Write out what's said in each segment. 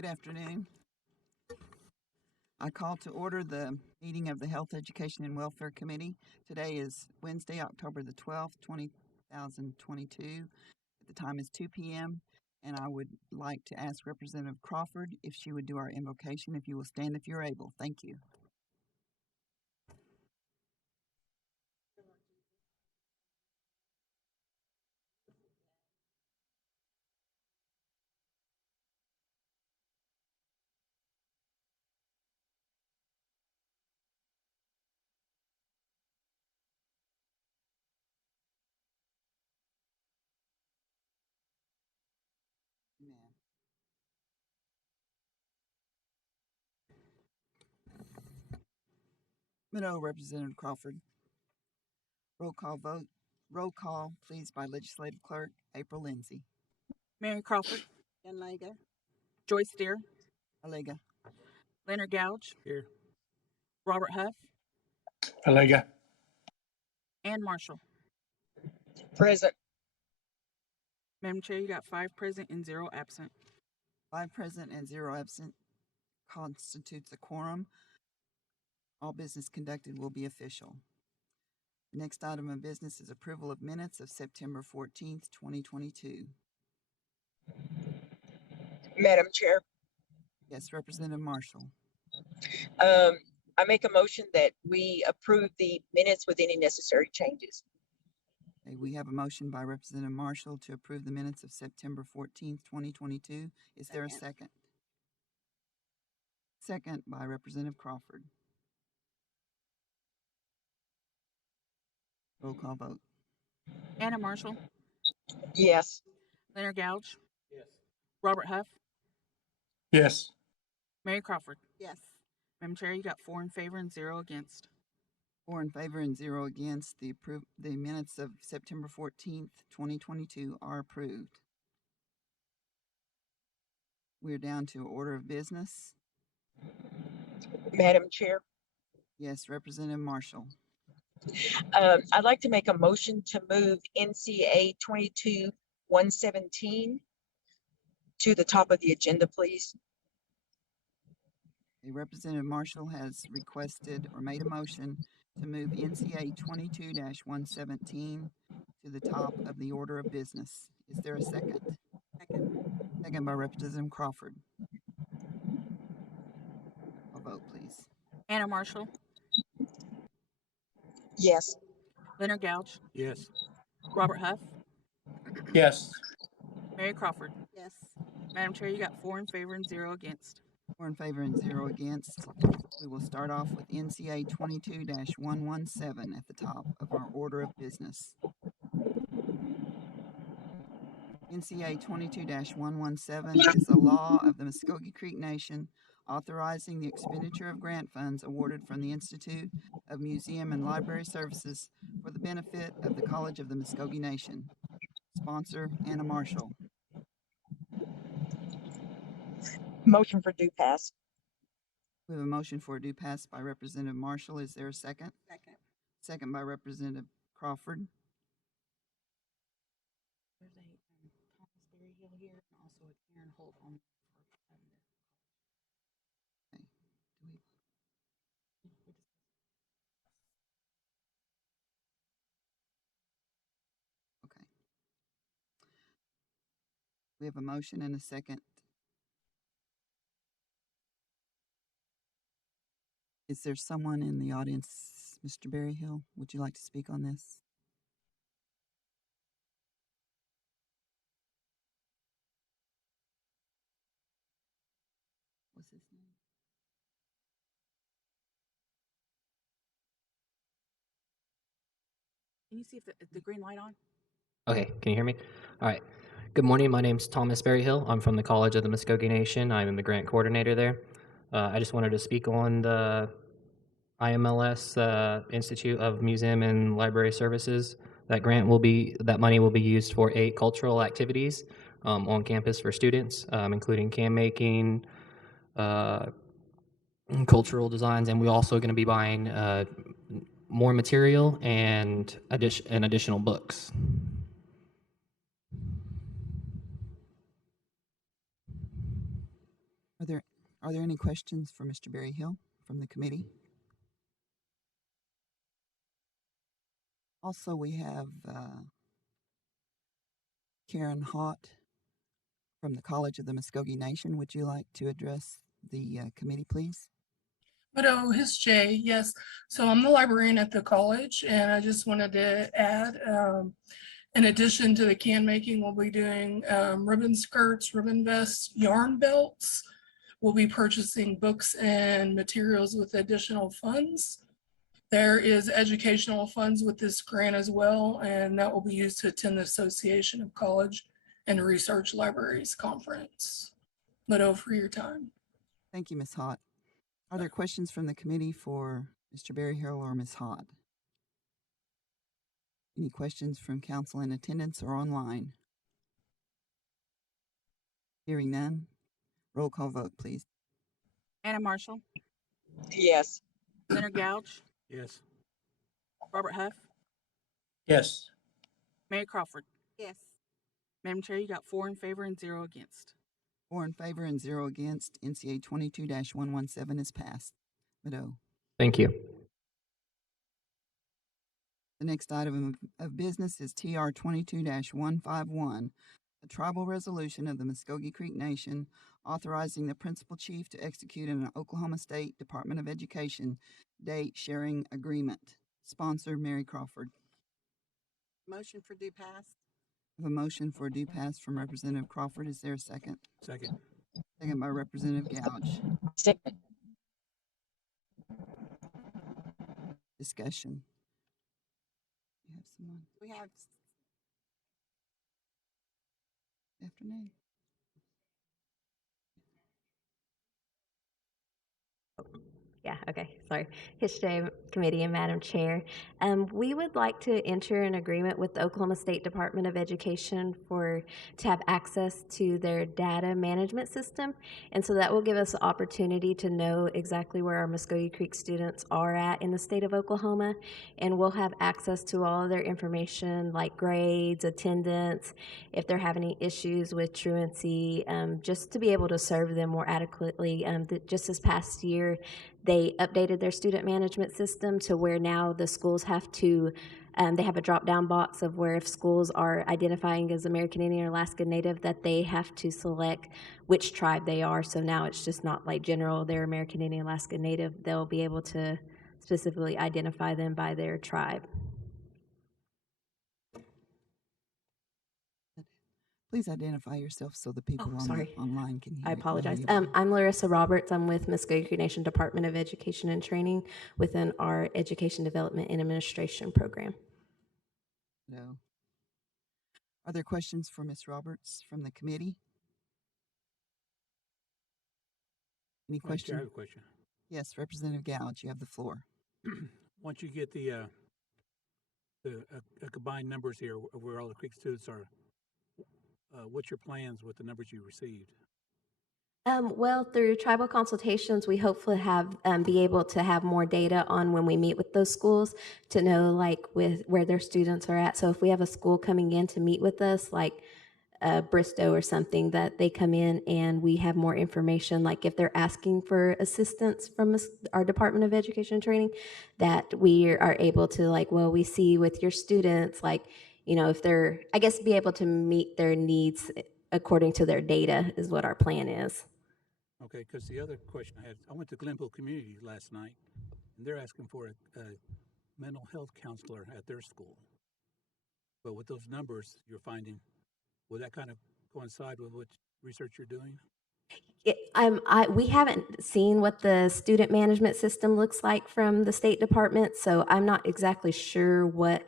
Good afternoon. I call to order the meeting of the Health, Education, and Welfare Committee. Today is Wednesday, October the 12th, 2022. The time is 2 p.m., and I would like to ask Representative Crawford if she would do our invocation. If you will stand if you're able. Thank you. Amen. Minnow, Representative Crawford. Roll call vote. Roll call, please, by Legislative Clerk April Lindsay. Mary Crawford, Lega. Joyce Deere, Alega. Leonard Gouge, Here. Robert Huff, Alega. Ann Marshall. Present. Madam Chair, you got 5 present and 0 absent. 5 present and 0 absent constitutes a quorum. All business conducted will be official. The next item of business is approval of minutes of September 14th, 2022. Madam Chair, Yes, Representative Marshall. I make a motion that we approve the minutes with any necessary changes. Okay, we have a motion by Representative Marshall to approve the minutes of September 14th, 2022. Is there a second? Second by Representative Crawford. Roll call vote. Anna Marshall, Yes. Leonard Gouge, Yes. Robert Huff, Yes. Mary Crawford. Yes. Madam Chair, you got 4 in favor and 0 against. 4 in favor and 0 against. The minutes of September 14th, 2022 are approved. We're down to order of business. Madam Chair, Yes, Representative Marshall. I'd like to make a motion to move NCA 22-117 to the top of the agenda, please. Representative Marshall has requested or made a motion to move NCA 22-117 to the top of the order of business. Is there a second? Second by Representative Crawford. A vote, please. Anna Marshall, Yes. Leonard Gouge, Yes. Robert Huff, Yes. Mary Crawford. Yes. Madam Chair, you got 4 in favor and 0 against. 4 in favor and 0 against. We will start off with NCA 22-117 at the top of our order of business. NCA 22-117 is a law of the Muskogee Creek Nation authorizing the expenditure of grant funds awarded from the Institute of Museum and Library Services for the benefit of the College of the Muskogee Nation. Sponsor, Anna Marshall. Motion for due pass. We have a motion for a due pass by Representative Marshall. Is there a second? Second. Second by Representative Crawford. There's a Thomas Berryhill here and also a Karen Holt on. Okay. Okay. We have a motion and a second. Is there someone in the audience, Mr. Berryhill? Would you like to speak on this? What's his name? Can you see if the green light on? Okay, can you hear me? All right. Good morning. My name's Thomas Berryhill. I'm from the College of the Muskogee Nation. I'm the grant coordinator there. I just wanted to speak on the IMLS Institute of Museum and Library Services. That money will be used for 8 cultural activities on campus for students, including can making, cultural designs, and we're also going to be buying more material and additional books. Are there any questions for Mr. Berryhill from the committee? Also, we have Karen Hott from the College of the Muskogee Nation. Would you like to address the committee, please? Widow, his Jay, yes. So I'm the librarian at the college, and I just wanted to add, in addition to the can making, we'll be doing ribbon skirts, ribbon vests, yarn belts. We'll be purchasing books and materials with additional funds. There is educational funds with this grant as well, and that will be used to attend the Association of College and Research Libraries Conference. Widow, for your time. Thank you, Ms. Hott. Are there questions from the committee for Mr. Berryhill or Ms. Hott? Any questions from council in attendance or online? Hearing none, roll call vote, please. Anna Marshall, Yes. Leonard Gouge, Yes. Robert Huff, Yes. Mary Crawford. Yes. Madam Chair, you got 4 in favor and 0 against. 4 in favor and 0 against. NCA 22-117 is passed. Widow. Thank you. The next item of business is TR 22-151, a tribal resolution of the Muskogee Creek Nation authorizing the principal chief to execute an Oklahoma State Department of Education date sharing agreement. Sponsor Mary Crawford. Motion for due pass. I have a motion for due pass from Representative Crawford. Is there a second? Second. Second by Representative Gouge. Second. Discussion. You have someone? We have Afternoon. Yeah, okay, sorry. HEW Committee and Madam Chair. We would like to enter an agreement with the Oklahoma State Department of Education to have access to their data management system. And so that will give us the opportunity to know exactly where our Muskogee Creek students are at in the state of Oklahoma. And we'll have access to all of their information like grades, attendance, if they're having any issues with truancy, just to be able to serve them more adequately. Just this past year, they updated their student management system to where now the schools have to, they have a drop-down box of where if schools are identifying as American Indian or Alaska Native, that they have to select which tribe they are. So now it's just not like general, they're American Indian, Alaska Native. They'll be able to specifically identify them by their tribe. Please identify yourself so the people online can hear. I apologize. know who you are. I'm Larissa Roberts. I'm with Muskogee Creek Nation Department of Education and Training within our Education Development and Administration program. No. Are there questions for Ms. Roberts from the committee? Any Chair, I questions? have a question. Yes, Representative Gouge, you have the floor. Once you get the combined numbers here of where all the Creek students are, what's your plans with the numbers you received? Well, through tribal consultations, we hopefully have be able to have more data on when we meet with those schools to know like with where their students are at. So if we have a school coming in to meet with us, like Bristow or something, that they come in and we have more information, like if they're asking for assistance from our Department of Education and Training, that we are able to like, well, we see with your students, like, you know, if they're, I guess, be able to meet their needs according to their data is what our plan is. Okay, because the other question I had, I went to Glenville Community last night, and they're asking for a mental health counselor at their school. But with those numbers you're finding, will that kind of coincide with what research you're doing? We haven't seen what the student management system looks like from the State Department, so I'm not exactly sure what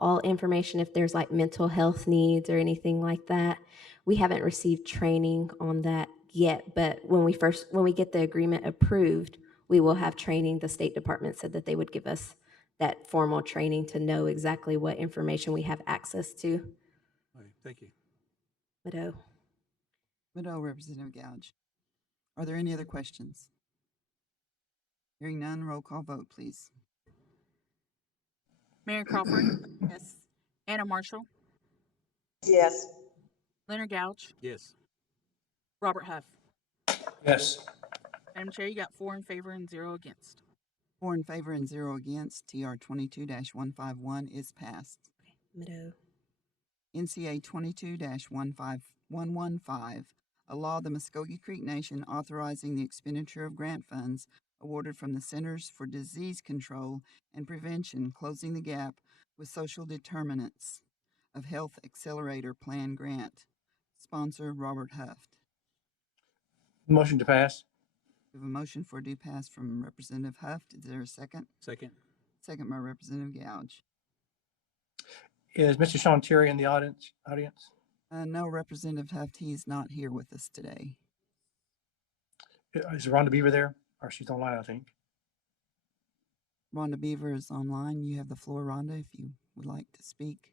all information, if there's like mental health needs or anything like that. We haven't received training on that yet, but when we get the agreement approved, we will have training. The State Department said that they would give us that formal training to know exactly what information we have access to. All right, thank you. Widow. Widow, Representative Gouge. Are there any other questions? Hearing none, roll call vote, please. Mary Crawford. Yes. Anna Marshall, Yes. Leonard Gouge, Yes. Robert Huff. Yes. Madam Chair, you got 4 in favor and 0 against. 4 in favor and 0 against. TR 22-151 is passed. Ditto. NCA 22-15115, a law of the Muskogee Creek Nation authorizing the expenditure of grant funds awarded from the Centers for Disease Control and Prevention, closing the gap with social determinants of Health Accelerator Plan Grant. Sponsor Robert Huft. Motion to pass. We have a motion for due pass from Representative Huft. Is there a second? Second. Second by Representative Gouge. Is Mr. Sean Terry in the audience? No, Representative Huft, he is not here with us today. Is Rhonda Beaver there? Or she's online, I think. Rhonda Beaver is online. You have the floor, Rhonda, if you would like to speak.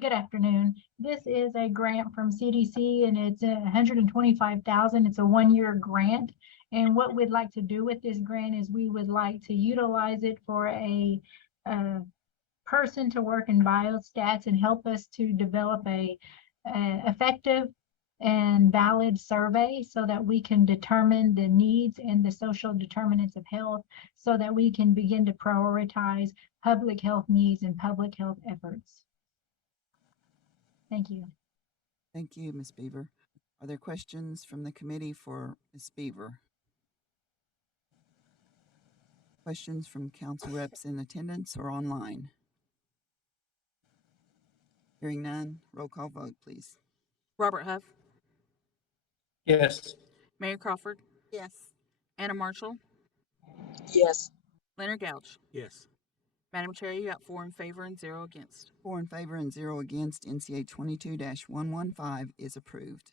Good afternoon. This is a grant from CDC and it's $125,000. It's a 1-year grant. And what we'd like to do with this grant is we would like to utilize it for a person to work in biostats and help us to develop a effective and valid survey so that we can determine the needs and the social determinants of health so that we can begin to prioritize public health needs and public health efforts. Thank you. Thank you, Ms. Beaver. Are there questions from the committee for Ms. Beaver? Questions from council reps in attendance or online? Hearing none, roll call vote, please. Robert Huff, Yes. Mary Crawford, Yes. Anna Marshall, Yes. Leonard Gouch. Yes. Madam Chair, you got 4 in favor and 0 against. 4 in favor and 0 against. NCA 22-115 is approved.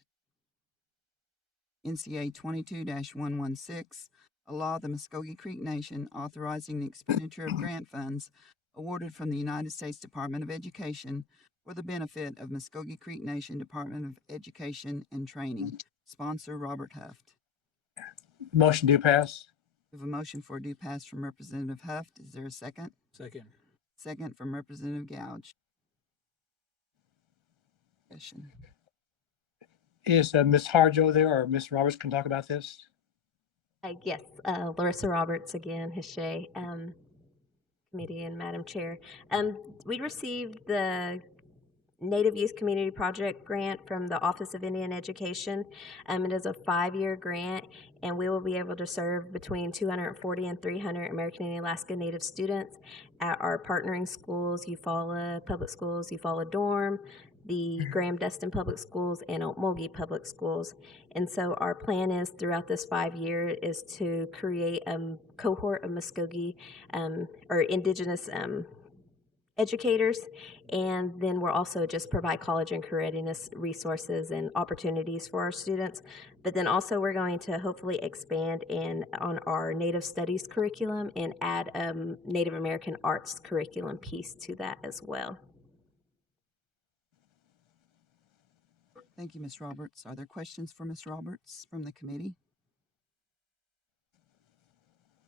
NCA 22-116, a law of the Muskogee Creek Nation authorizing the expenditure of grant funds awarded from the United States Department of Education for the benefit of Muskogee Creek Nation Department of Education and Training. Sponsor Robert Huft. Motion to pass. We have a motion for due pass from Representative Huft. Is there a second? Second. Second from Representative Gouge. Discussion. Is Ms. Harjo there, or Ms. Roberts can talk about this? Yes, Larissa Roberts again, HEW Committee and Madam Chair. We received the Native Youth Community Project grant from the Office of Indian Education. It is a 5-year grant, and we will be able to serve between 240 and 300 American Indian Alaska Native students at our partnering schools, Eufaula Public Schools, Eufaula Dorm, the Graham-Destin Public Schools, and Okmulgee Public Schools. And so our plan is throughout this 5 year is to create a cohort of Muskogee or Indigenous educators, and then we'll also just provide college and career readiness resources and opportunities for our students. But then also we're going to hopefully expand on our Native Studies curriculum and add Native American Arts curriculum piece to that as well. Thank you, Ms. Roberts. Are there questions for Ms. Roberts from the committee?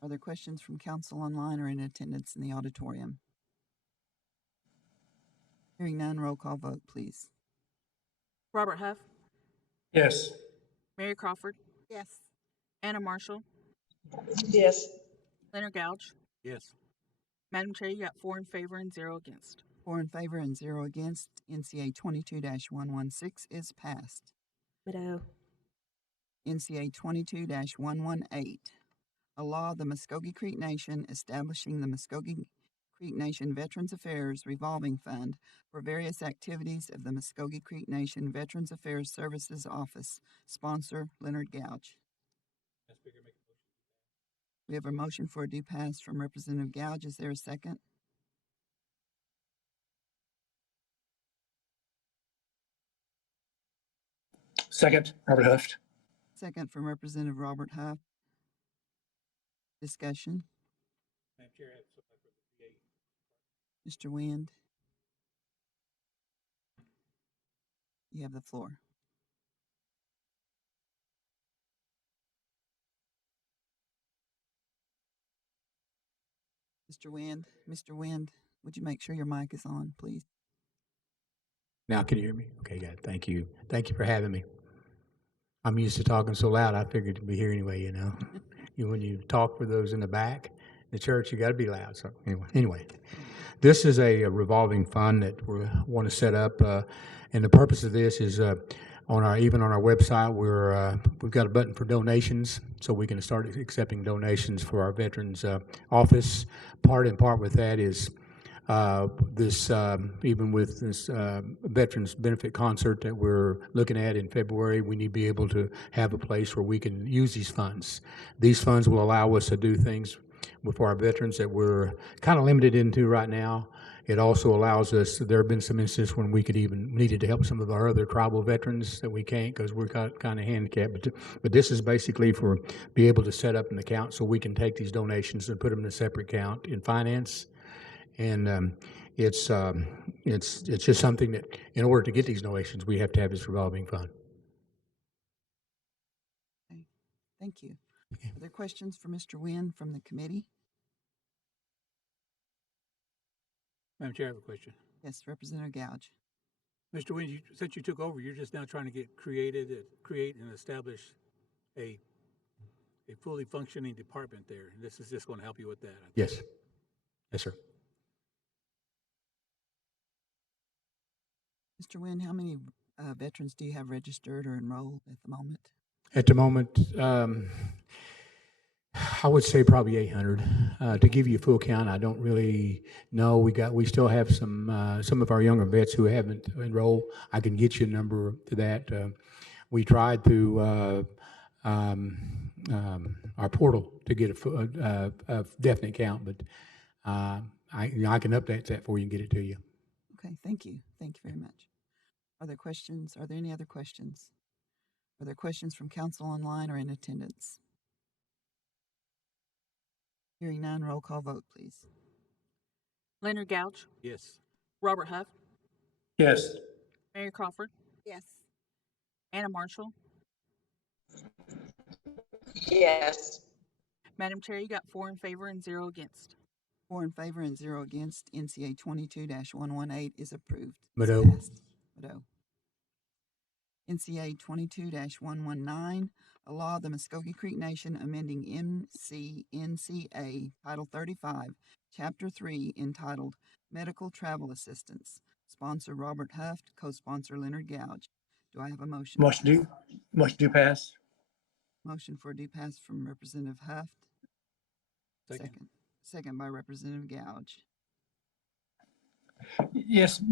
Are there questions from council online or in attendance in the auditorium? Hearing none, roll call vote, please. Robert Huff, Yes. Mary Crawford, Yes. Anna Marshall, Yes. Leonard Gouch. Yes. Madam Chair, you got 4 in favor and 0 against. 4 in favor and 0 against. NCA 22-116 is passed. Ditto. NCA 22-118, a law of the Muskogee Creek Nation establishing the Muskogee Creek Nation Veterans Affairs Revolving Fund for various activities of the Muskogee Creek Nation Veterans Affairs Services Office. Sponsor Leonard Gouch. We have a motion for a due pass from Representative Gouge. Is there a second? Second, Robert Huft. Second from Representative Robert Huff. Discussion. Madam Chair, I have something for the Mr. Wind. You have the floor. Mr. Wind, would you make sure your mic is on, please? Now, can you hear me? Okay, good. Thank you. Thank you for having me. I'm used to talking so loud, I figured to be here anyway, you know. When you talk for those in the back, the church, you got to be loud. So anyway, this is a revolving fund that we want to set up, and the purpose of this is on our website we've got a button for donations, so we can start accepting donations for our veterans office. Part with that is even with this Veterans Benefit Concert that we're looking at in February, we need to be able to have a place where we can use these funds. These funds will allow us to do things for our veterans that we're kind of limited into right now. It also allows us, there have been some instances when we could even needed to help some of our other tribal veterans that we can't because we're kind of handicapped. But this is basically for be able to set up an account so we can take these donations and put them in a separate account in finance. And it's just something that in order to get these donations, we have to have this revolving fund. Okay. Thank you. Are there questions for Mr. Wynn from the committee? Madam Chair, I have a question. Yes, Representative Gouge. Mr. Wynn, since you took over, you're just now trying to create and establish a fully functioning department there. This is just going to help you with that. Yes. Yes, sir. Mr. Wynn, how many veterans do you have registered or enrolled at the moment? At the moment, I would say probably 800. To give you a full count, I don't really know. We still have some of our younger vets who haven't enrolled. I can get you a number to that. We tried through our portal to get a definite count, but I can update that for you and get it to you. Okay, thank you. Thank you very much. Are there questions? Are there any other questions? Are there questions from council online or in attendance? Hearing none, roll call vote, please. Leonard Gouge, Yes. Robert Huff, Yes. Mary Crawford, Yes. Anna Marshall. Yes. Madam Chair, you got 4 in favor and 0 against. 4 in favor and 0 against. NCA 22-118 is approved. Mado. Mado. NCA 22-119, a law of the Muskogee Creek Nation amending MCNCA Title 35, Chapter 3, entitled Medical Travel Assistance. Sponsor Robert Huff, co-sponsor Leonard Gouge. Do I have a motion? Motion do pass. Motion for due pass from Representative Huff. Second by Representative Gouge. Yes,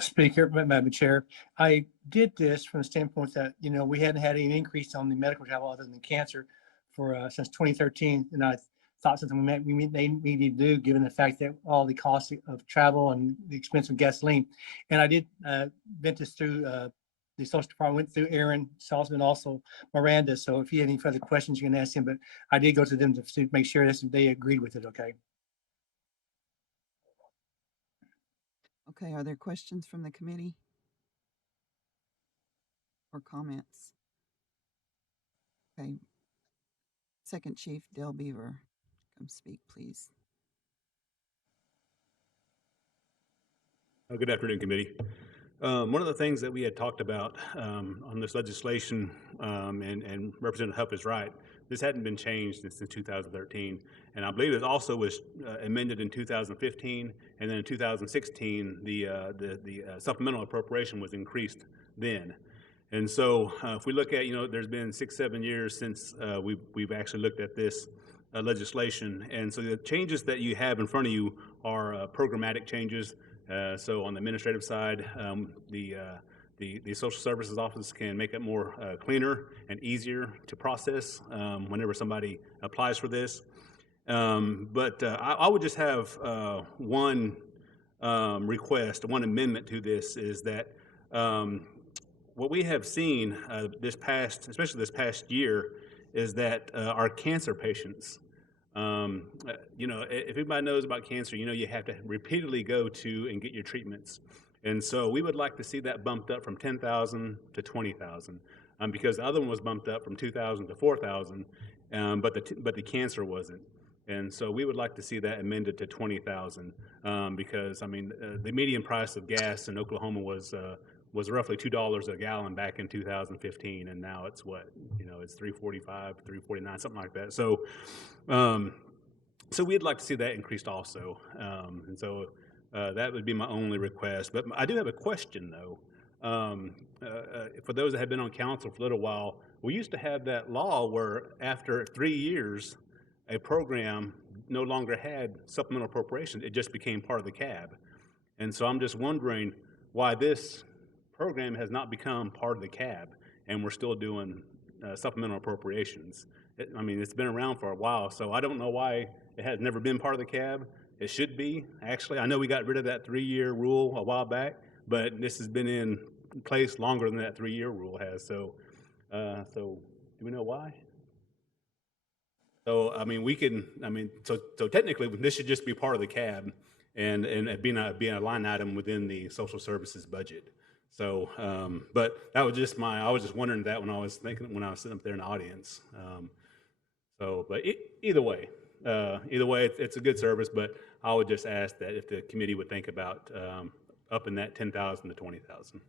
Speaker, Madam Chair, I did this from the standpoint that, we hadn't had any increase on the medical travel other than cancer for since 2013. And I thought something we need to do, given the fact that all the costs of travel and the expense of gasoline. And I did vent this through the social department, went through Aaron Salzman, also Miranda. So if you have any further questions, you can ask him, but I did go to them to make sure they agreed with it. Okay. Okay, are there questions from the committee or comments? Okay. Second Chief Del Beaver, come speak, please. Good afternoon, committee. One of the things that we had talked about on this legislation, and Representative Huff is right, this hadn't been changed since 2013. And I believe it also was amended in 2015, and then in 2016, the supplemental appropriation was increased then. And so if we look at, there's been 6-7 years since we've actually looked at this legislation. And so the changes that you have in front of you are programmatic changes. So on the administrative side, the social services office can make it more cleaner and easier to process whenever somebody applies for this. But I would just have one request, one amendment to this is that what we have seen especially this past year, is that our cancer patients, if anybody knows about cancer, you have to repeatedly go to and get your treatments. And so we would like to see that bumped up from 10,000 to 20,000, because the other one was bumped up from 2,000 to 4,000, but the cancer wasn't. And so we would like to see that amended to 20,000, because the median price of gas in Oklahoma was was roughly $2 a gallon back in 2015, and now it's what, it's 345, 349, something like that. So, so we'd like to see that increased also, and so that would be my only request. But I do have a question though. For those that have been on council for a little while, we used to have that law where after 3 years, a program no longer had supplemental appropriations; it just became part of the CAB. And so I'm just wondering why this program has not become part of the CAB, and we're still doing supplemental appropriations. I mean, it's been around for a while, so I don't know why it has never been part of the CAB. It should be, actually. I know we got rid of that 3-year rule a while back, but this has been in place longer than that 3-year rule has. So, so do we know why? So, I mean, so technically, this should just be part of the CAB and being a line item within the social services budget. So, but that was just I was just wondering that when I was sitting up there in the audience. So, but either way, it's a good service, but I would just ask that if the committee would think about upping that 10,000 to 20,000.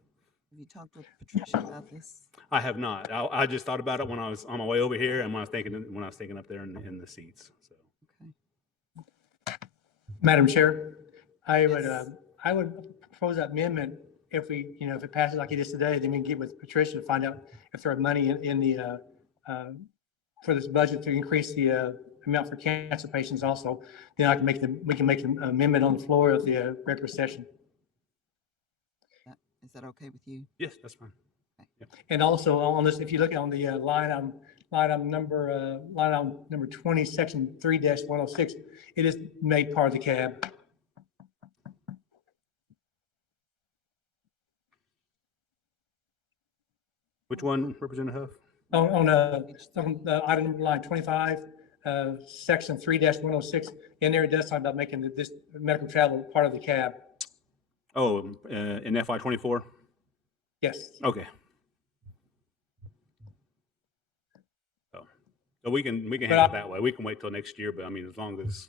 Have you talked with Patricia about this? I have not. I just thought about it when I was on my way over here and when I was thinking up there in the seats. So. Okay. Madam Chair, I would, Yes. I would propose that amendment if we, if it passes like it is today, then we can get with Patricia to find out if there are money in the, for this budget to increase the amount for cancer patients also. Then we can make an amendment on the floor of the regular session. Is that okay with you? Yes, that's fine. Okay. And also on this, if you look on the line item number 20, section 3-106, it is made part of the CAB. Which one, Representative Huff? On item line 25, section 3-106, in there it does talk about making this medical travel part of the CAB. Oh, in FY24? Yes. Okay. So we can handle it that way. We can wait till next year, but I mean, as long as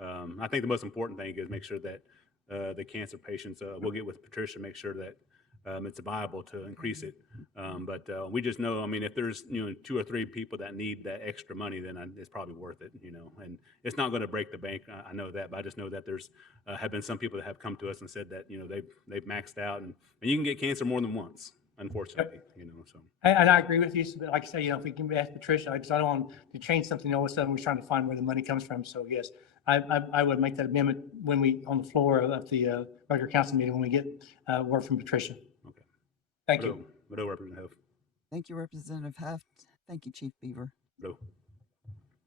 I think the most important thing is make sure that the cancer patients, we'll get with Patricia, make sure that it's viable to increase it. But we just know, I mean, if there's 2 or 3 people that need that extra money, then it's probably worth it, and it's not going to break the bank. I know that, but I just know that there's have been some people that have come to us and said that they've maxed out, and you can get cancer more than once, unfortunately. Yep. So. And I agree with you. But like I say, if we can ask Patricia, I don't want to change something all of a sudden. We're trying to find where the money comes from. So yes, I would make that amendment when we on the floor of the regular council meeting when we get word from Patricia. Okay. Thank you. Representative Huff. Thank you, Representative Huff. Thank you, Chief Beaver. No.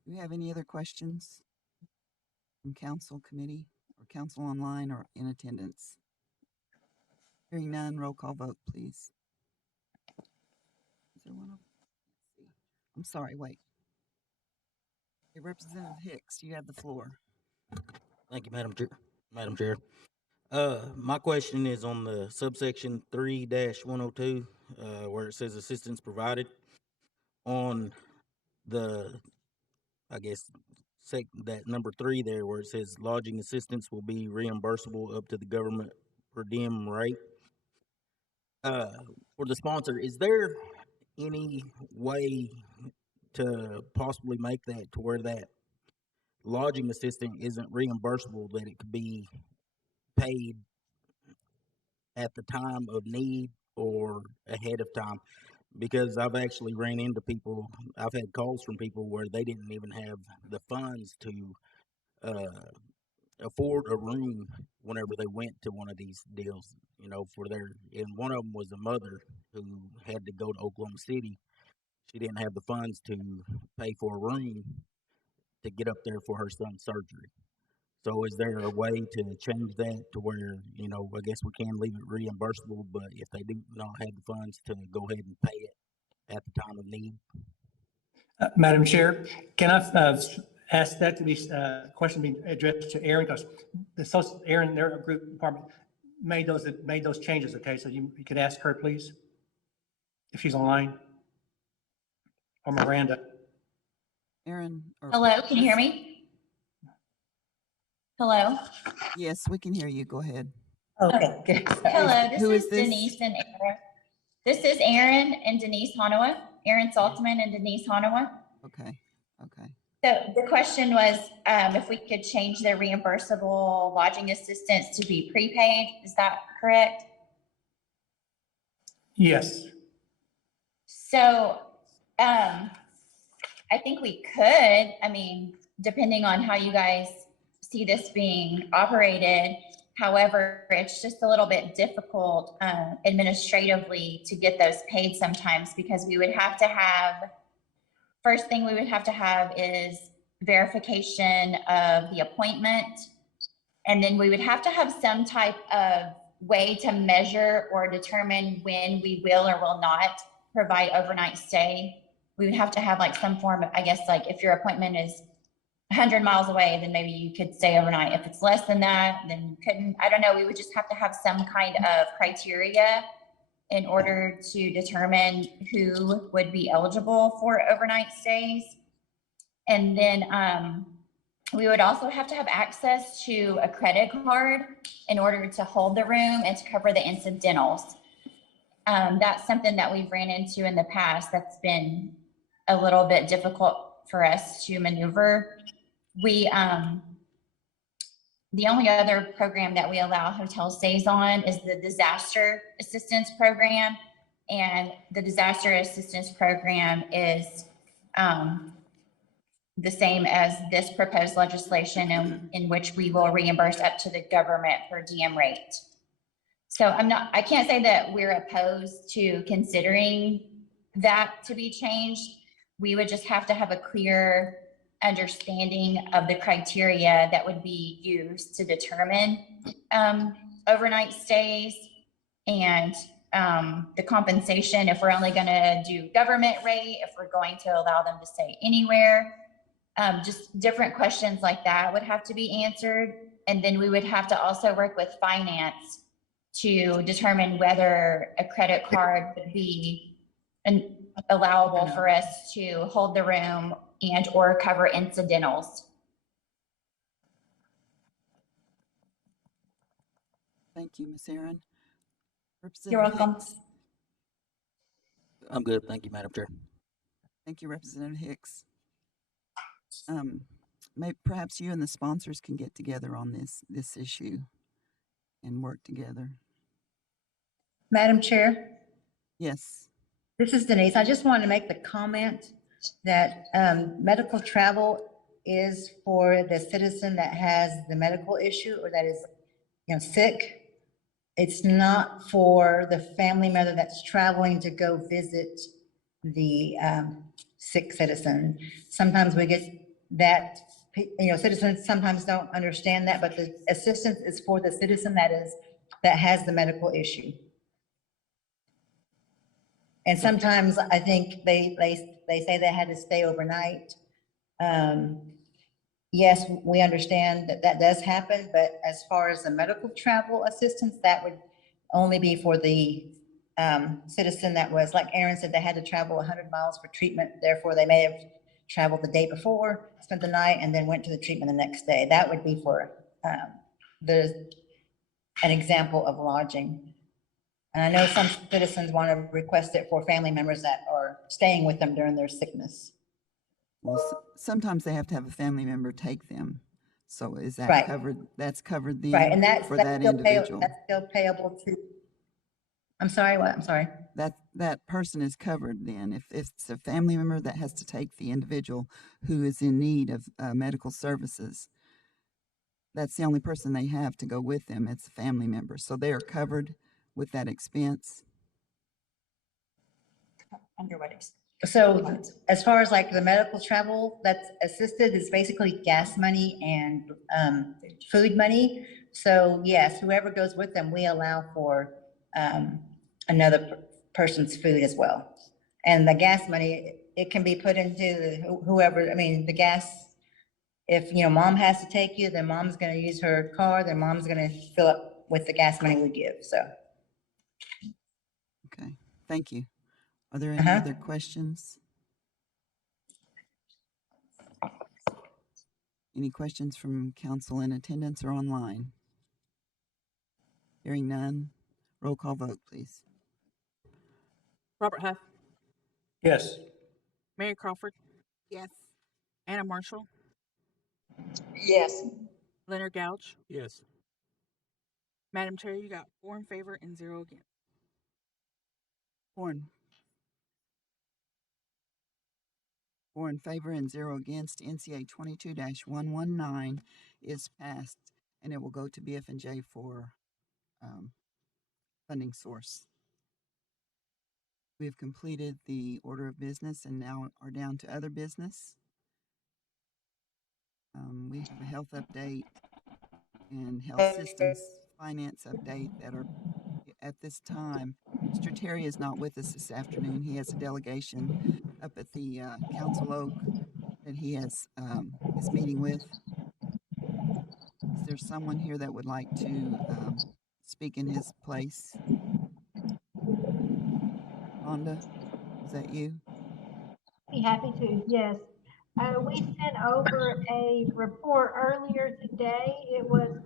Do you have any other questions from council, committee, or council online or in attendance? Hearing none, roll call vote, please. Is there one? Let's see. I'm sorry, wait. Hey, Representative Hicks, you have the floor. Thank you, Madam Chair. Madam Chair. My question is on the subsection 3-102, where it says assistance provided. On the, I guess, that number 3 there, where it says lodging assistance will be reimbursable up to the government per diem rate. For the sponsor, is there any way to possibly make that to where that lodging assistance isn't reimbursable, that it could be paid at the time of need or ahead of time? Because I've actually ran into people, I've had calls from people where they didn't even have the funds to afford a room whenever they went to one of these deals, and one of them was a mother who had to go to Oklahoma City. She didn't have the funds to pay for a room to get up there for her son's surgery. So is there a way to change that to where, I guess we can leave it reimbursable, but if they do not have the funds, to go ahead and pay it at the time of need? Madam Chair, can I ask that to be question be addressed to Aaron, because Aaron, their group department made those changes. Okay, so you could ask her, please, if she's online, or Miranda. Aaron? Hello, can you hear me? Hello? Yes, we can hear you. Go ahead. Okay, good. Hello, this Who is is this? Denise and Aaron. This is Aaron and Denise Hanawa, Aaron Saltzman and Denise Hanawa. Okay, okay. So the question was if we could change the reimbursable lodging assistance to be prepaid. Is that correct? Yes. So I think we could, I mean, depending on how you guys see this being operated. However, it's just a little bit difficult administratively to get those paid sometimes because we would have to have, first thing we would have to have is verification of the appointment. And then we would have to have some type of way to measure or determine when we will or will not provide overnight stay. We would have to have like some form of, I guess, like if your appointment is 100 miles away, then maybe you could stay overnight. If it's less than that, then you couldn't. I don't know. We would just have to have some kind of criteria in order to determine who would be eligible for overnight stays. And then we would also have to have access to a credit card in order to hold the room and to cover the incidentals. That's something that we've ran into in the past that's been a little bit difficult for us to maneuver. The only other program that we allow hotel stays on is the disaster assistance program. And the disaster assistance program is the same as this proposed legislation in which we will reimburse up to the government per diem rate. So I can't say that we're opposed to considering that to be changed. We would just have to have a clear understanding of the criteria that would be used to determine overnight stays and the compensation, if we're only going to do government rate, if we're going to allow them to stay anywhere. Just different questions like that would have to be answered. And then we would have to also work with finance to determine whether a credit card would be allowable for us to hold the room and or cover incidentals. Thank you, Ms. Aaron. You're welcome. Hicks. I'm good. Thank you, Madam Chair. Thank you, Representative Hicks. Perhaps you and the sponsors can get together on this issue and work together. Madam Chair, Yes. this is Denise. I just wanted to make the comment that medical travel is for the citizen that has the medical issue or that is, sick. It's not for the family member that's traveling to go visit the sick citizen. Sometimes we get that, citizens sometimes don't understand that, but the assistance is for the citizen that has the medical issue. And sometimes I think they say they had to stay overnight. Yes, we understand that does happen, but as far as the medical travel assistance, that would only be for the citizen that was, like Aaron said, they had to travel 100 miles for treatment. Therefore, they may have traveled the day before, spent the night, and then went to the treatment the next day. That would be for an example of lodging. And I know some citizens want to request it for family members that are staying with them during their sickness. Well, sometimes they have to have a family member take them. So is that Right. covered? That's covered then, Right, and that's for still that individual. that's still payable to. I'm sorry, what? I'm sorry. That person is covered then. If it's a family member that has to take the individual who is in need of medical services, that's the only person they have to go with them. It's a family member. So they are covered with that expense. Under what expense? So as far as like the medical travel that's assisted is basically gas money and food money. So yes, whoever goes with them, we allow for another person's food as well. And the gas money, it can be put into whoever, I mean, the gas, if, mom has to take you, then mom's going to use her car, then mom's going to fill up with the gas money we give, so. Okay, thank you. Are there any other questions? Any questions from council in attendance or online? Hearing none. Roll call vote, please. Robert Huff, Yes. Mary Crawford, Yes. Anna Marshall, Yes. Leonard Gouch. Yes. Madam Chair, you got 4 in favor and 0 against. Four in favor and 0 against. NCA 22-119 is passed, and it will go to BF&J for funding source. We have completed the order of business and now are down to other business. We have a health update and health systems finance update that are at this time. Mr. Terry is not with us this afternoon. He has a delegation up at the Council Oak that he has is meeting with. Is there someone here that would like to speak in his place? Rhonda, is that you? Be happy to, yes. We sent over a report earlier today. It was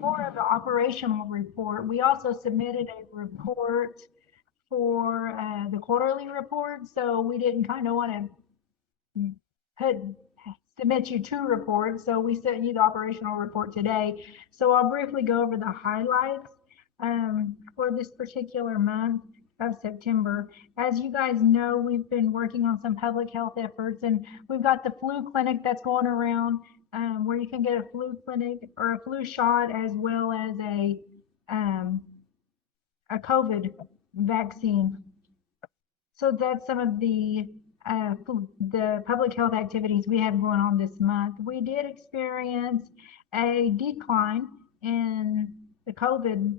more of an operational report. We also submitted a report for the quarterly report, so we didn't kind of want to submit you 2 reports, so we sent you the operational report today. So I'll briefly go over the highlights for this particular month of September. As you guys know, we've been working on some public health efforts, and we've got the flu clinic that's going around where you can get a flu clinic or a flu shot as well as a COVID vaccine. So that's some of the public health activities we have going on this month. We did experience a decline in the COVID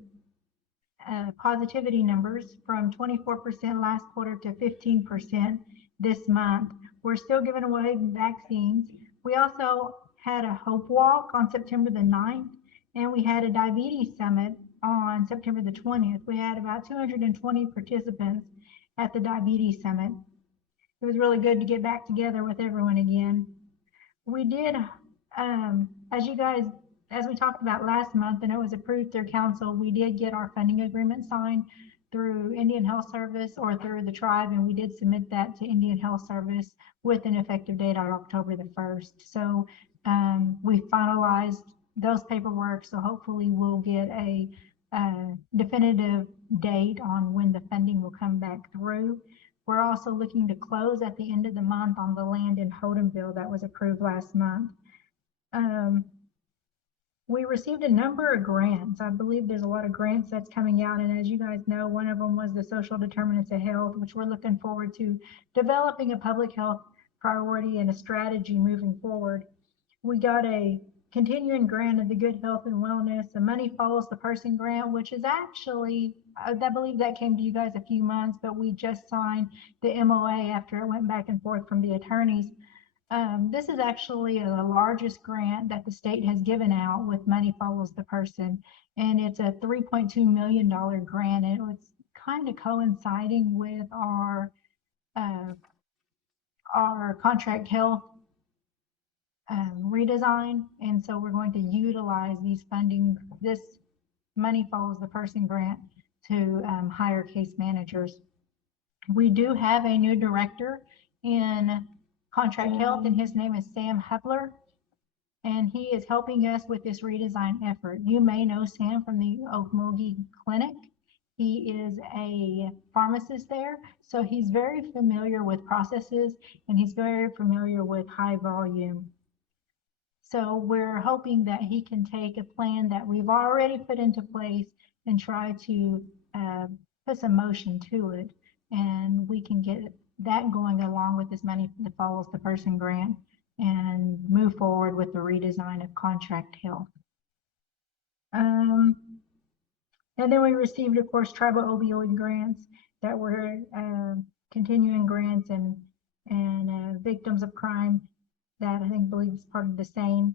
positivity numbers from 24% last quarter to 15% this month. We're still giving away vaccines. We also had a Hope Walk on September the 9th, and we had a diabetes summit on September the 20th. We had about 220 participants at the diabetes summit. It was really good to get back together with everyone again. We did, as we talked about last month, and it was approved through council, we did get our funding agreement signed through Indian Health Service or through the tribe, and we did submit that to Indian Health Service with an effective date on October the 1st. So we finalized those paperwork, so hopefully we'll get a definitive date on when the funding will come back through. We're also looking to close at the end of the month on the land in Holdenville that was approved last month. We received a number of grants. I believe there's a lot of grants that's coming out, and as you guys know, one of them was the social determinants of health, which we're looking forward to developing a public health priority and a strategy moving forward. We got a continuing grant of the Good Health and Wellness, the Money Follows the Person grant, which is actually, I believe that came to you guys a few months, but we just signed the MOA after it went back and forth from the attorneys. This is actually the largest grant that the state has given out with Money Follows the Person, and it's a $3.2 million grant. And it was kind of coinciding with our contract health redesign, and so we're going to utilize these funding, this Money Follows the Person grant, to hire case managers. We do have a new director in contract health, and his name is Sam Hepler, and he is helping us with this redesign effort. You may know Sam from the Muskogee Clinic. He is a pharmacist there, so he's very familiar with processes, and he's very familiar with high volume. So we're hoping that he can take a plan that we've already put into place and try to put some motion to it, and we can get that going along with this Money That Follows the Person grant and move forward with the redesign of contract health. And then we received, of course, tribal opioid grants that were continuing grants and victims of crime that I believe is part of the same.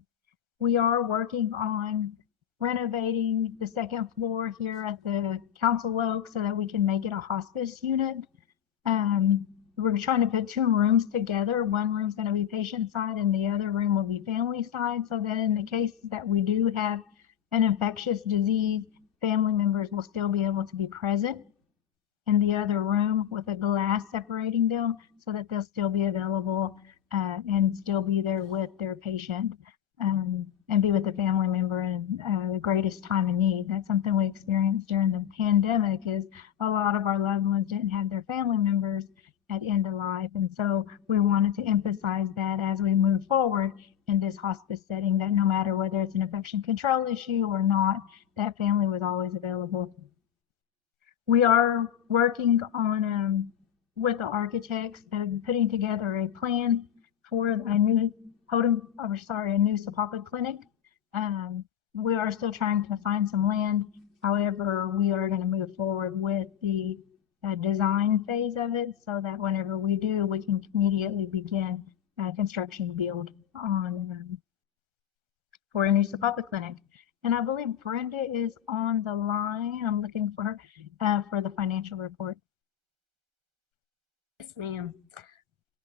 We are working on renovating the second floor here at the Council Oak so that we can make it a hospice unit. We're trying to put 2 rooms together. One room's going to be patient side and the other room will be family side, so that in the cases that we do have an infectious disease, family members will still be able to be present in the other room with a glass separating them so that they'll still be available and still be there with their patient and be with the family member in the greatest time of need. That's something we experienced during the pandemic is a lot of our loved ones didn't have their family members at end of life. And so we wanted to emphasize that as we move forward in this hospice setting, that no matter whether it's an infection control issue or not, that family was always available. We are working on with the architects putting together a plan for a new a new Sapulpa clinic. We are still trying to find some land. However, we are going to move forward with the design phase of it so that whenever we do, we can immediately begin construction build on for a new Sapulpa clinic. And I believe Brenda is on the line. I'm looking for her for the financial report. Yes, ma'am.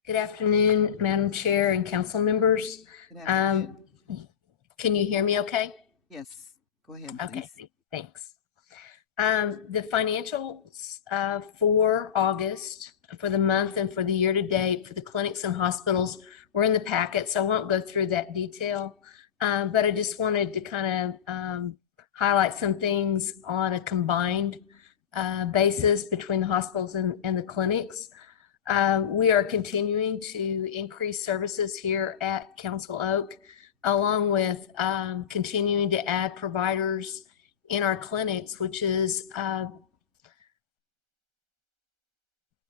Good afternoon, Madam Chair and council members. Good afternoon. Can you hear me okay? Yes, go ahead, Okay, please. thanks. The financials for August, for the month and for the year to date for the clinics and hospitals were in the packet, so I won't go through that detail. But I just wanted to kind of highlight some things on a combined basis between the hospitals and the clinics. We are continuing to increase services here at Council Oak, along with continuing to add providers in our clinics, which is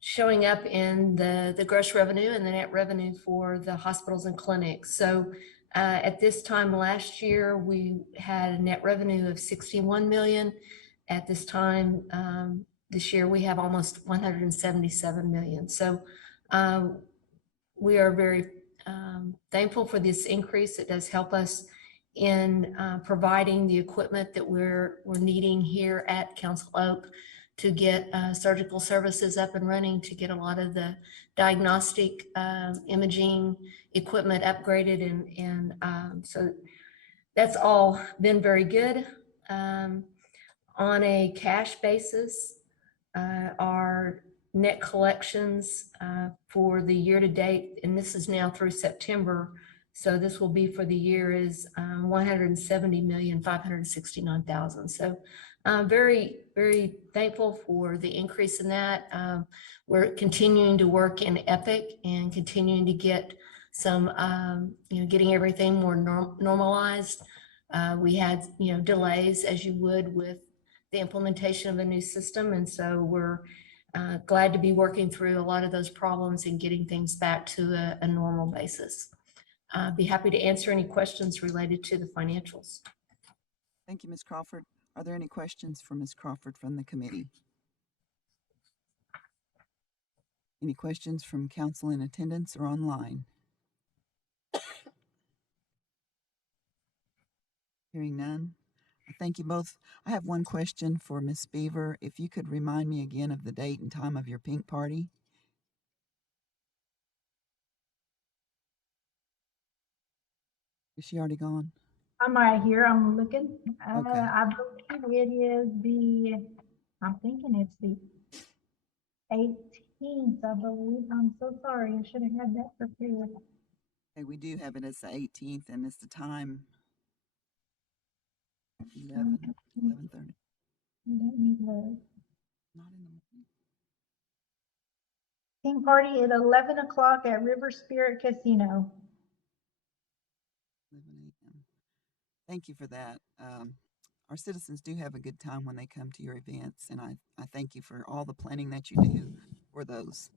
showing up in the gross revenue and the net revenue for the hospitals and clinics. So at this time last year, we had a net revenue of 61 million. At this time this year, we have almost 177 million. So we are very thankful for this increase. It does help us in providing the equipment that we're needing here at Council Oak to get surgical services up and running, to get a lot of the diagnostic imaging equipment upgraded. And so that's all been very good. On a cash basis, our net collections for the year to date, and this is now through September, so this will be for the year, is 170,569,000. So very, very thankful for the increase in that. We're continuing to work in Epic and continuing to get some, getting everything more normalized. We had, delays as you would with the implementation of a new system. And so we're glad to be working through a lot of those problems and getting things back to a normal basis. Be happy to answer any questions related to the financials. Thank you, Ms. Crawford. Are there any questions for Ms. Crawford from the committee? Any questions from council in attendance or online? Hearing none. Thank you both. I have one question for Ms. Beaver. If you could remind me again of the date and time of your pink party. Is she already gone? I'm right here. I'm looking. Okay. I believe it is I'm thinking it's the 18th, I believe. I'm so sorry. I should have had that prepared. Okay, we do have it as the 18th, and it's the time 11:30. Let me look. Not in the morning. Pink party at 11 o'clock at River Spirit Casino. 11 a.m. Thank you for that. Our citizens do have a good time when they come to your events, and I thank you for all the planning that you do for those,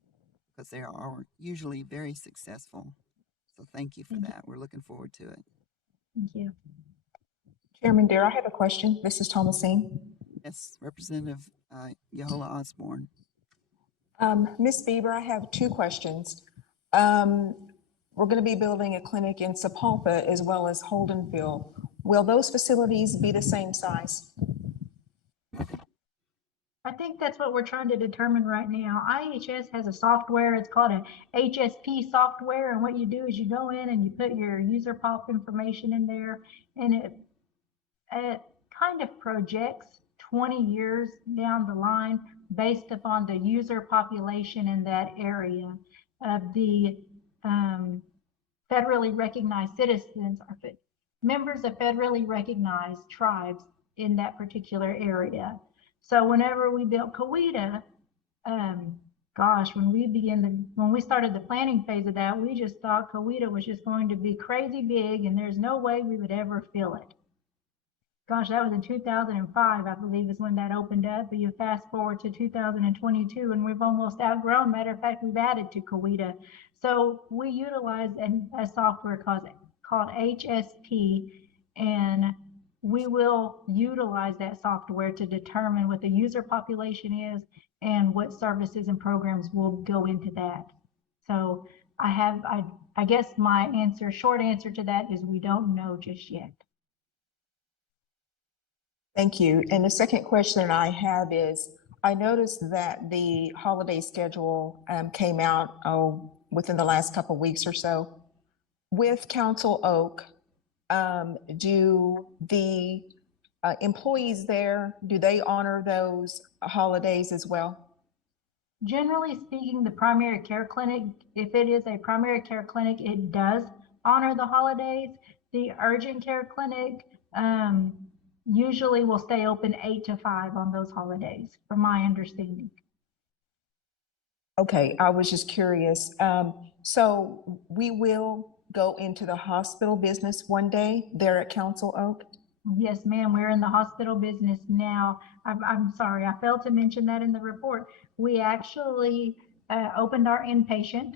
because they are usually very successful. So thank you for that. We're looking forward to it. Thank you. Chairman Dare, I have a question. This is Thomasine. Yes, Representative Yehola Osborne. Ms. Bieber, I have two questions. We're going to be building a clinic in Sapulpa as well as Holdenville. Will those facilities be the same size? I think that's what we're trying to determine right now. IHS has a software. It's called a HSP software. And what you do is you go in and you put your user pop information in there, and it it kind of projects 20 years down the line based upon the user population in that area of the federally recognized citizens or members of federally recognized tribes in that particular area. So whenever we built Coweta, gosh, when we started the planning phase of that, we just thought Coweta was just going to be crazy big and there's no way we would ever fill it. Gosh, that was in 2005, I believe, is when that opened up. But you fast forward to 2022 and we've almost outgrown. Matter of fact, we've added to Coweta. So we utilize a software called HSP, and we will utilize that software to determine what the user population is and what services and programs will go into that. So I guess my short answer to that is we don't know just yet. Thank you. And the second question I have is, I noticed that the holiday schedule came out within the last couple of weeks or so. With Council Oak, do the employees there, do they honor those holidays as well? Generally speaking, the primary care clinic, if it is a primary care clinic, it does honor the holidays. The urgent care clinic usually will stay open 8 to 5 on those holidays, from my understanding. Okay, I was just curious. So we will go into the hospital business one day there at Council Oak? Yes, ma'am, we're in the hospital business now. I'm sorry, I failed to mention that in the report. We actually opened our inpatient,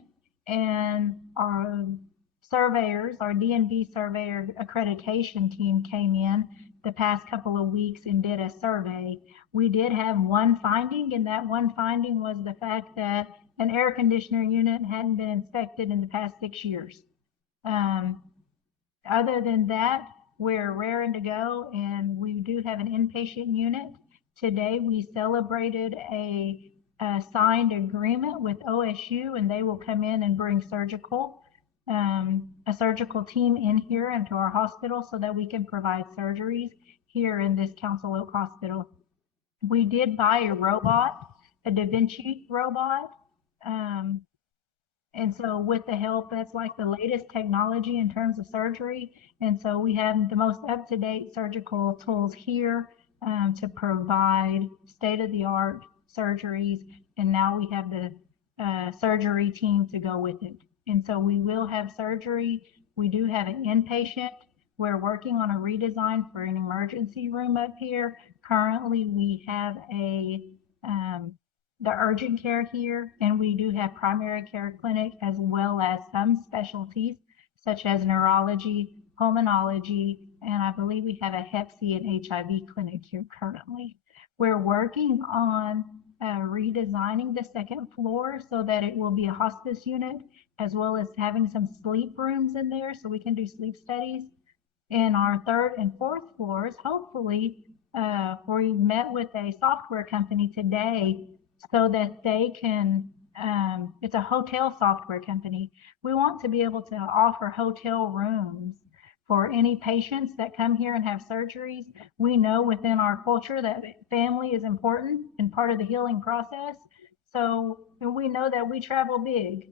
and our surveyors, our DNV surveyor accreditation team came in the past couple of weeks and did a survey. We did have one finding, and that one finding was the fact that an air conditioner unit hadn't been inspected in the past 6 years. Other than that, we're raring to go, and we do have an inpatient unit. Today, we celebrated a signed agreement with OSU, and they will come in and bring a surgical team in here into our hospital so that we can provide surgeries here in this Council Oak Hospital. We did buy a robot, a Da Vinci robot. And so with the help, that's like the latest technology in terms of surgery. And so we have the most up-to-date surgical tools here to provide state-of-the-art surgeries. And now we have the surgery team to go with it. And so we will have surgery. We do have an inpatient. We're working on a redesign for an emergency room up here. Currently, we have the urgent care here, and we do have primary care clinic as well as some specialties such as neurology, pulmonology, and I believe we have a Hep C and HIV clinic here currently. We're working on redesigning the second floor so that it will be a hospice unit, as well as having some sleep rooms in there so we can do sleep studies. In our third and fourth floors, hopefully, we met with a software company today so that they can, it's a hotel software company. We want to be able to offer hotel rooms for any patients that come here and have surgeries. We know within our culture that family is important and part of the healing process. So we know that we travel big.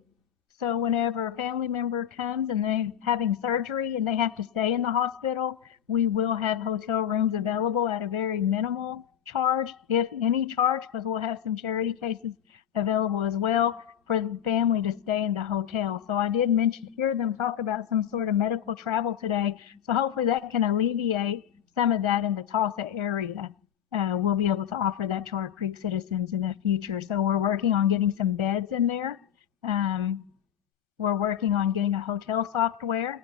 So whenever a family member comes and they're having surgery and they have to stay in the hospital, we will have hotel rooms available at a very minimal charge, if any charge, because we'll have some charity cases available as well for the family to stay in the hotel. So I did hear them talk about some sort of medical travel today. So hopefully that can alleviate some of that in the Tulsa area. We'll be able to offer that to our Creek citizens in the future. So we're working on getting some beds in there. We're working on getting a hotel software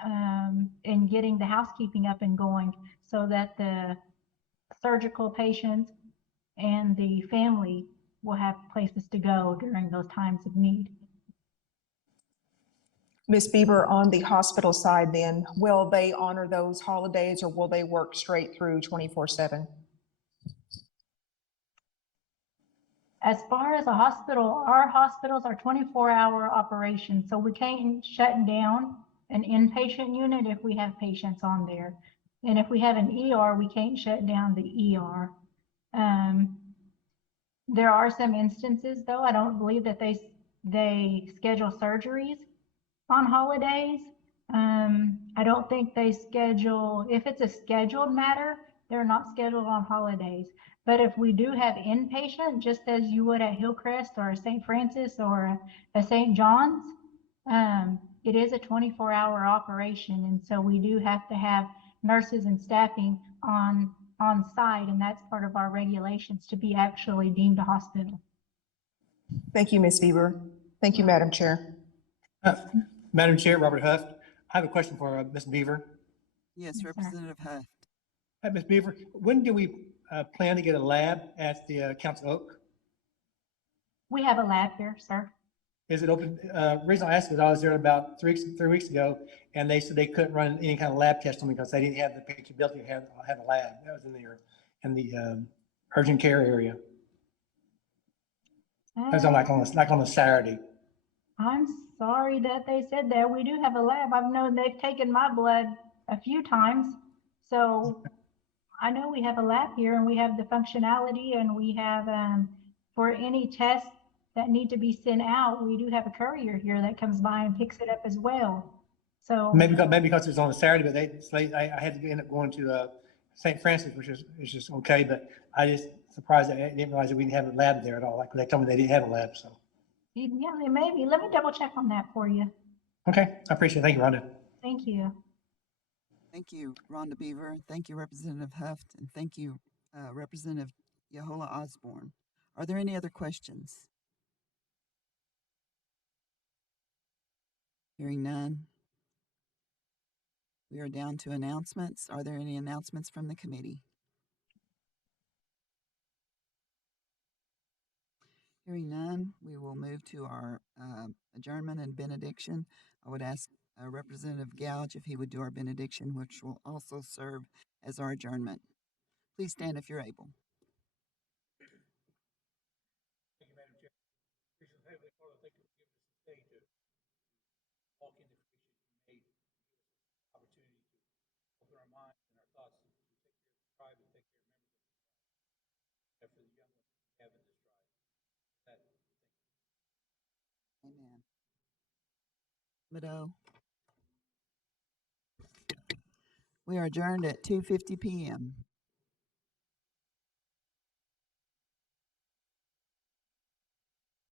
and getting the housekeeping up and going so that the surgical patients and the family will have places to go during those times of need. Ms. Bieber, on the hospital side then, will they honor those holidays or will they work straight through 24/7? As far as a hospital, our hospitals are 24-hour operations, so we can't shut down an inpatient unit if we have patients on there. And if we have an ER, we can't shut down the ER. There are some instances, though, I don't believe that they schedule surgeries on holidays. I don't think they schedule, if it's a scheduled matter, they're not scheduled on holidays. But if we do have inpatient, just as you would at Hillcrest or St. Francis or a St. John's, it is a 24-hour operation. And so we do have to have nurses and staffing on site, and that's part of our regulations to be actually deemed a hospital. Thank you, Ms. Bieber. Thank you, Madam Chair. Madam Chair, Robert Huff, I have a question for Ms. Beaver. Yes, Yes, sir. Representative Huff. Hi, Ms. Beaver, when do we plan to get a lab at the Council Oak? We have a lab here, sir. Is it open? Reason I asked is I was there about 3 weeks ago, and they said they couldn't run any kind of lab testing because they didn't have the capability to have a lab. That was in the urgent care area. That was on a Saturday. I'm sorry that they said that. We do have a lab. I've known they've taken my blood a few times. So I know we have a lab here and we have the functionality, and we have, for any tests that need to be sent out, we do have a courier here that comes by and picks it up as well. So Maybe because it's on a Saturday, but I had to end up going to St. Francis, which is just okay. But I just surprised that I didn't realize that we didn't have a lab there at all. Like they told me they didn't have a lab. So yeah, it may be. Let me double check on that for you. okay, I appreciate it. Thank you, Rhonda. Thank you. Thank you, Rhonda Beaver. Thank you, Representative Huff, and thank you, Representative Yehola Osborne. Are there any other questions? Hearing none. We are down to announcements. Are there any announcements from the committee? Hearing none, we will move to our adjournment and benediction. I would ask Representative Gouge if he would do our benediction, which will also serve as our adjournment. Please stand if you're able. Thank you, Madam Chair. Gracious Heavenly Father, thank you for giving us this day to walk in the creation you made, and give us this opportunity to open our minds and our thoughts to take care of the tribe and take care of members of the tribe, and for the young ones that we have in this tribe. That, thank you. Amen. Meadow. We are adjourned at 2:50 p.m.